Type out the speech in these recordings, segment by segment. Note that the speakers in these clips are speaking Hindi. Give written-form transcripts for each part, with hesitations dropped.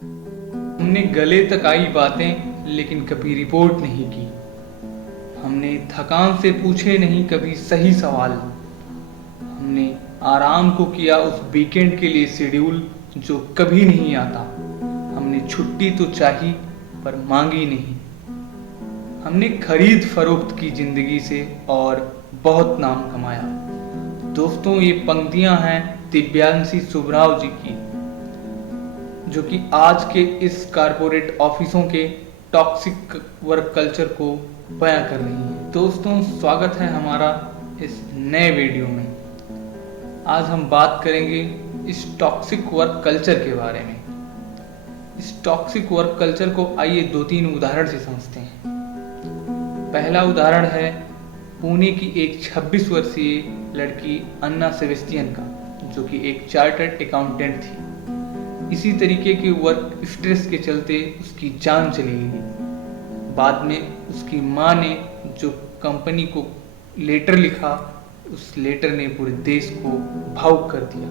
हमने गले तक आई बातें लेकिन कभी रिपोर्ट नहीं की। हमने थकान से पूछे नहीं कभी सही सवाल। हमने आराम को किया उस वीकेंड के लिए शेड्यूल जो कभी नहीं आता। हमने छुट्टी तो चाही पर मांगी नहीं। हमने खरीद फरोख्त की जिंदगी से और बहुत नाम कमाया। दोस्तों, ये पंक्तियां हैं दिव्यांशी सुब्राव जी की, जो कि आज के इस कारपोरेट ऑफिसों के टॉक्सिक वर्क कल्चर को बयां कर रही हैं। दोस्तों, स्वागत है हमारा इस नए वीडियो में। आज हम बात करेंगे इस टॉक्सिक वर्क कल्चर के बारे में। इस टॉक्सिक वर्क कल्चर को आइए 2-3 उदाहरण से समझते हैं। पहला उदाहरण है पुणे की एक 26 वर्षीय लड़की अन्ना सेबेस्टियन का, जो कि एक चार्टर्ड अकाउंटेंट थी। इसी तरीके के वर्क स्ट्रेस के चलते उसकी जान चली गई। बाद में उसकी माँ ने जो कंपनी को लेटर लिखा, उस लेटर ने पूरे देश को भावुक कर दिया।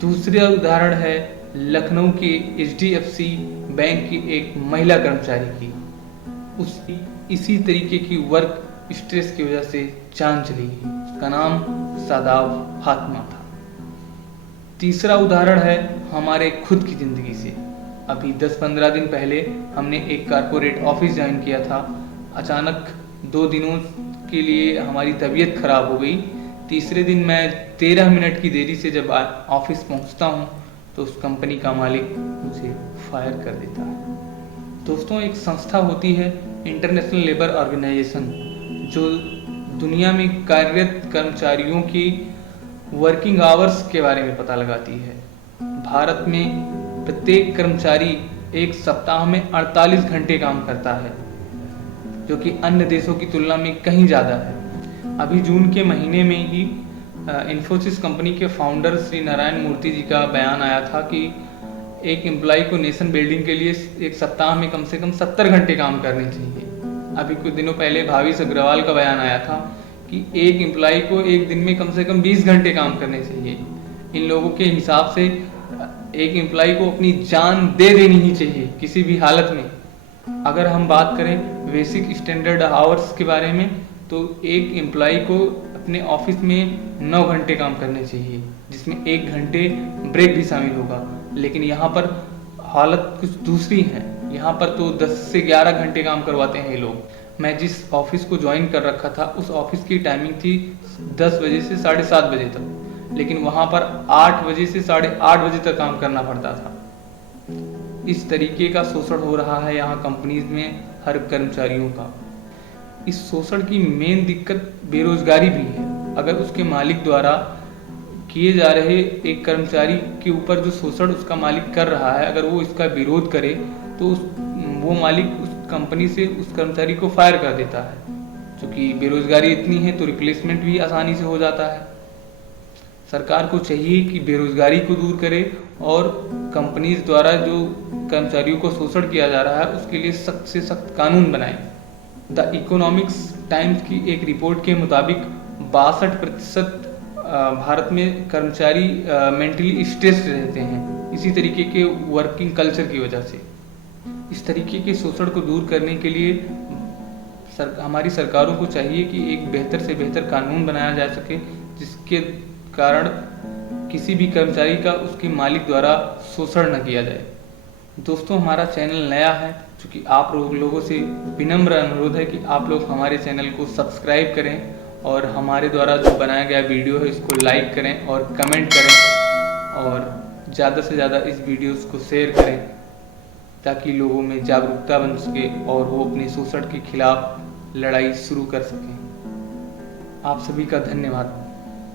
दूसरा उदाहरण है लखनऊ के HDFC बैंक की एक महिला कर्मचारी की। उसकी इसी तरीके की वर्क स्ट्रेस की वजह से जान चली गई। उसका नाम शादाब फातिमा था। तीसरा उदाहरण है हमारे खुद की जिंदगी से। अभी 10-15 दिन पहले हमने एक कारपोरेट ऑफिस ज्वाइन किया था। अचानक 2 दिनों के लिए हमारी तबीयत खराब हो गई। तीसरे दिन मैं 13 मिनट की देरी से जब ऑफिस पहुंचता हूं तो उस कंपनी का मालिक मुझे फायर कर देता है। दोस्तों, एक संस्था होती है इंटरनेशनल लेबर ऑर्गेनाइजेशन, जो दुनिया में कार्यरत कर्मचारियों की वर्किंग आवर्स के बारे में पता लगाती है। भारत में प्रत्येक कर्मचारी एक सप्ताह में 48 घंटे काम करता है, जो कि अन्य देशों की तुलना में कहीं ज़्यादा है। अभी जून के महीने में ही इन्फोसिस कंपनी के फाउंडर श्री नारायण मूर्ति जी का बयान आया था कि एक एम्प्लॉय को नेशन बिल्डिंग के लिए एक सप्ताह में कम से कम 70 घंटे काम करने चाहिए। अभी कुछ दिनों पहले भावेश अग्रवाल का बयान आया था कि एक एम्प्लॉय को एक दिन में कम से कम 20 घंटे काम करने चाहिए। इन लोगों के हिसाब से एक एम्प्लॉय को अपनी जान दे देनी ही चाहिए किसी भी हालत में। अगर हम बात करें बेसिक स्टैंडर्ड आवर्स के बारे में, तो एक एम्प्लॉय को अपने ऑफिस में 9 घंटे काम करने चाहिए, जिसमें 1 घंटे ब्रेक भी शामिल होगा। लेकिन यहाँ पर हालत कुछ दूसरी है। यहाँ पर तो 10 से 11 घंटे काम करवाते हैं ये लोग। मैं जिस ऑफिस को ज्वाइन कर रखा था, उस ऑफिस की टाइमिंग थी 10 बजे से 7:30 बजे तक, लेकिन वहाँ पर 8 बजे से 8:30 बजे तक काम करना पड़ता था। इस तरीके का शोषण हो रहा है यहाँ कंपनीज में हर कर्मचारियों का। इस शोषण की मेन दिक्कत बेरोजगारी भी है। अगर उसके मालिक द्वारा किए जा रहे एक कर्मचारी के ऊपर जो शोषण उसका मालिक कर रहा है, अगर वो इसका विरोध करे तो वो मालिक उस कंपनी से उस कर्मचारी को फायर कर देता है। क्योंकि बेरोजगारी इतनी है तो रिप्लेसमेंट भी आसानी से हो जाता है। सरकार को चाहिए कि बेरोजगारी को दूर करे और कंपनीज द्वारा जो कर्मचारियों को शोषण किया जा रहा है उसके लिए सख्त से सख्त कानून बनाए। द इकोनॉमिक्स टाइम्स की एक रिपोर्ट के मुताबिक 62% भारत में कर्मचारी मेंटली स्ट्रेस्ड रहते हैं, इसी तरीके के वर्किंग कल्चर की वजह से। इस तरीके के शोषण को दूर करने के लिए हमारी सरकारों को चाहिए कि एक बेहतर से बेहतर कानून बनाया जा सके, जिसके कारण किसी भी कर्मचारी का उसके मालिक द्वारा शोषण न किया जाए। दोस्तों, हमारा चैनल नया है, चूँकि आप लोगों से विनम्र अनुरोध है कि आप लोग हमारे चैनल को सब्सक्राइब करें और हमारे द्वारा जो बनाया गया वीडियो है इसको लाइक करें और कमेंट करें, और ज़्यादा से ज़्यादा इस वीडियोस को शेयर करें ताकि लोगों में जागरूकता बन सके और वो अपने शोषण के खिलाफ लड़ाई शुरू कर सकें। आप सभी का धन्यवाद।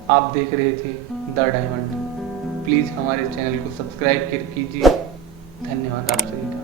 आप देख रहे थे द डायमंड। प्लीज़ हमारे चैनल को सब्सक्राइब कीजिए। धन्यवाद आप सभी का।